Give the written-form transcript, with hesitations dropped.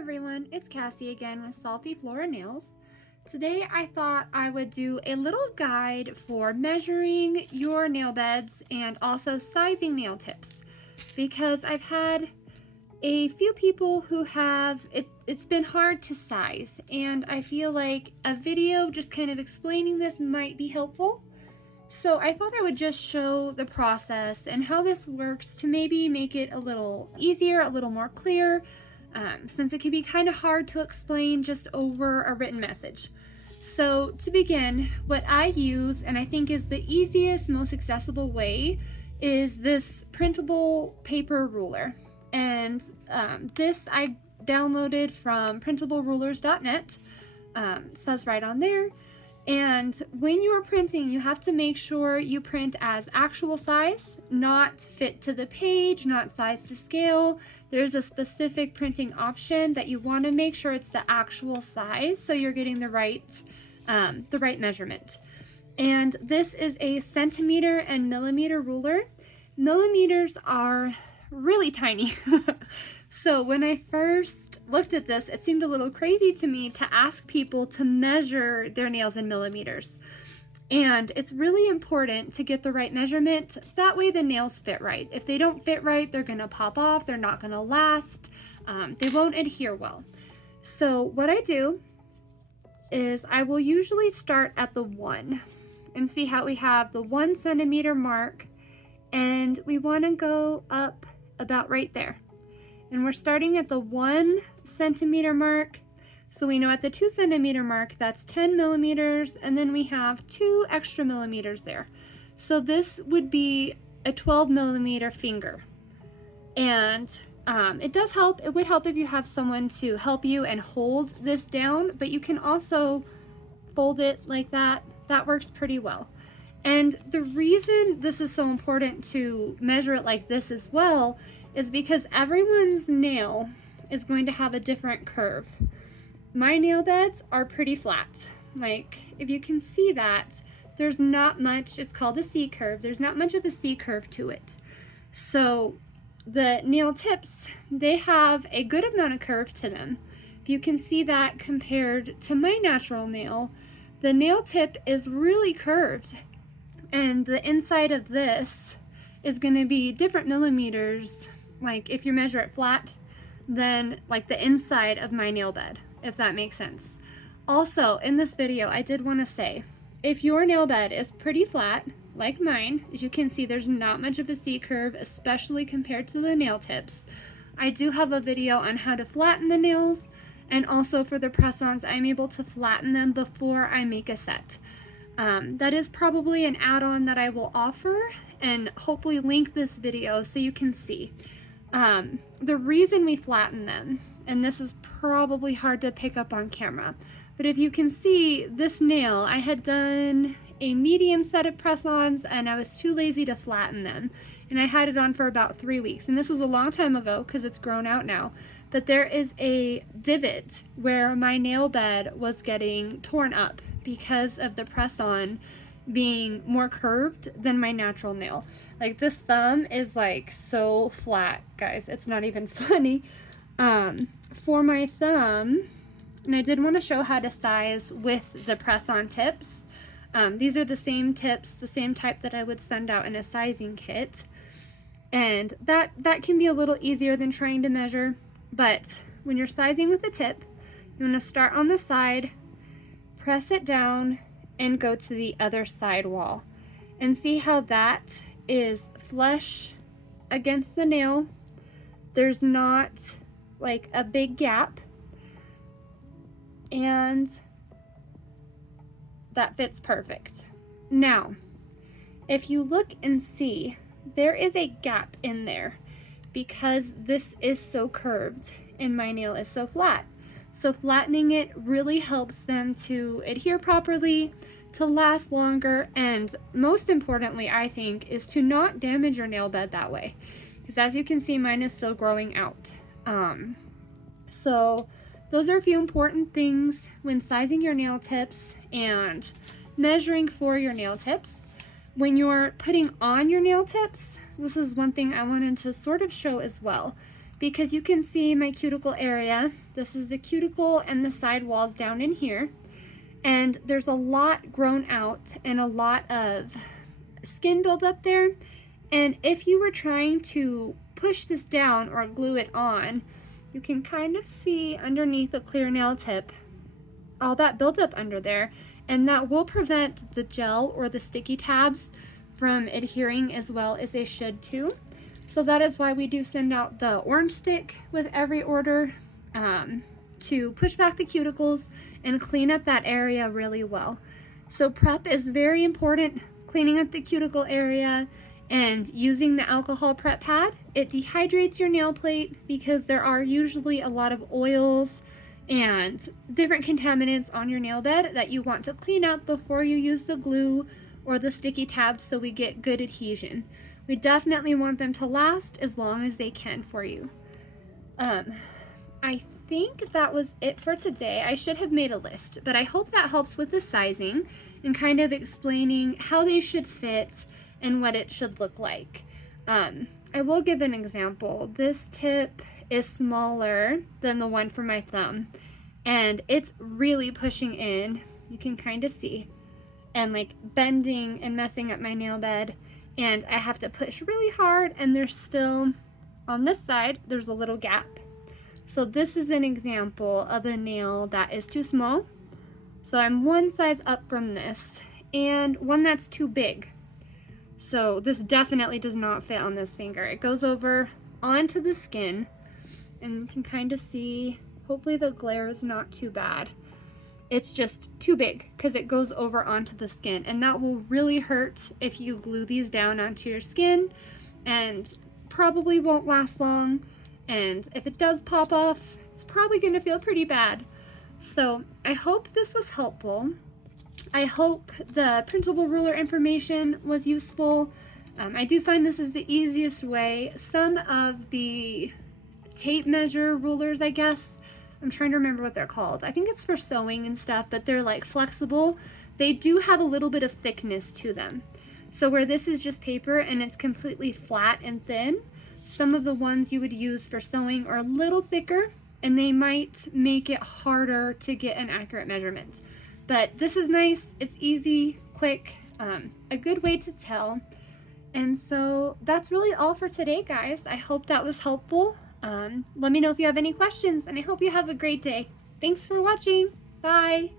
everyone, it's Cassie again with SaltyFloraNails. Today I thought I would do a little guide for measuring your nail beds and also sizing nail tips, because I've had a few people who have it's been hard to size, and I feel like a video just kind of explaining this might be helpful. So I thought I would just show the process and how this works to maybe make it a little easier, a little more clear, since it can be kind of hard to explain just over a written message. So to begin, what I use, and I think is the easiest, most accessible way, is this printable paper ruler. And this I downloaded from printablerulers.net. It says right on there. And when you are printing, you have to make sure you print as actual size, not fit to the page, not size to scale. There's a specific printing option that you want to make sure it's the actual size, so you're getting the right measurement. And this is a centimeter and millimeter ruler. Millimeters are really tiny. So when I first looked at this, it seemed a little crazy to me to ask people to measure their nails in millimeters. And it's really important to get the right measurement. That way the nails fit right. If they don't fit right, they're gonna pop off, they're not gonna last, they won't adhere well. So what I do is I will usually start at the 1 and see how we have the 1 centimeter mark, and we wanna go up about right there. And we're starting at the 1 centimeter mark. So we know at the 2 centimeter mark, that's 10 millimeters, and then we have 2 extra millimeters there. So this would be a 12 millimeter finger. And it does help. It would help if you have someone to help you and hold this down, but you can also fold it like that. That works pretty well. And the reason this is so important to measure it like this as well is because everyone's nail is going to have a different curve. My nail beds are pretty flat. Like, if you can see that, there's not much, it's called a C curve. There's not much of a C curve to it. So the nail tips, they have a good amount of curve to them. If you can see that compared to my natural nail, the nail tip is really curved. And the inside of this is going to be different millimeters, like if you measure it flat, than like the inside of my nail bed, if that makes sense. Also, in this video, I did want to say, if your nail bed is pretty flat, like mine, as you can see, there's not much of a C curve, especially compared to the nail tips. I do have a video on how to flatten the nails, and also for the press-ons, I'm able to flatten them before I make a set. That is probably an add-on that I will offer, and hopefully link this video so you can see. The reason we flatten them, and this is probably hard to pick up on camera, but if you can see this nail, I had done a medium set of press-ons and I was too lazy to flatten them, and I had it on for about 3 weeks, and this was a long time ago because it's grown out now, but there is a divot where my nail bed was getting torn up because of the press-on being more curved than my natural nail. Like, this thumb is like so flat, guys, it's not even funny. For my thumb, and I did want to show how to size with the press-on tips. These are the same tips, the same type that I would send out in a sizing kit, and that can be a little easier than trying to measure. But when you're sizing with the tip, you want to start on the side, press it down, and go to the other side wall, and see how that is flush against the nail. There's not like a big gap, and that fits perfect. Now, if you look and see, there is a gap in there because this is so curved and my nail is so flat. So flattening it really helps them to adhere properly, to last longer, and most importantly, I think, is to not damage your nail bed that way. Because as you can see, mine is still growing out. So those are a few important things when sizing your nail tips and measuring for your nail tips. When you're putting on your nail tips, this is one thing I wanted to sort of show as well. because you can see my cuticle area. This is the cuticle and the side walls down in here. And there's a lot grown out and a lot of skin buildup there. And if you were trying to push this down or glue it on, you can kind of see underneath the clear nail tip all that buildup under there. And that will prevent the gel or the sticky tabs from adhering as well as they should too. So that is why we do send out the orange stick with every order, to push back the cuticles and clean up that area really well. So prep is very important, cleaning up the cuticle area and using the alcohol prep pad. It dehydrates your nail plate because there are usually a lot of oils and different contaminants on your nail bed that you want to clean up before you use the glue or the sticky tabs so we get good adhesion. We definitely want them to last as long as they can for you. I think that was it for today. I should have made a list, but I hope that helps with the sizing and kind of explaining how they should fit and what it should look like. I will give an example. This tip is smaller than the one for my thumb, and it's really pushing in. You can kind of see, and like bending and messing up my nail bed. And I have to push really hard, and there's still, on this side, there's a little gap. So this is an example of a nail that is too small. So I'm one size up from this, and one that's too big. So this definitely does not fit on this finger. It goes over onto the skin, and you can kind of see, hopefully the glare is not too bad. It's just too big because it goes over onto the skin, and that will really hurt if you glue these down onto your skin, and probably won't last long. And if it does pop off, it's probably going to feel pretty bad. So I hope this was helpful. I hope the printable ruler information was useful. I do find this is the easiest way. Some of the tape measure rulers, I guess, I'm trying to remember what they're called. I think it's for sewing and stuff, but they're like flexible. They do have a little bit of thickness to them. So where this is just paper and it's completely flat and thin, some of the ones you would use for sewing are a little thicker, and they might make it harder to get an accurate measurement. But this is nice, it's easy, quick, a good way to tell. And so that's really all for today, guys. I hope that was helpful. Let me know if you have any questions, and I hope you have a great day. Thanks for watching. Bye.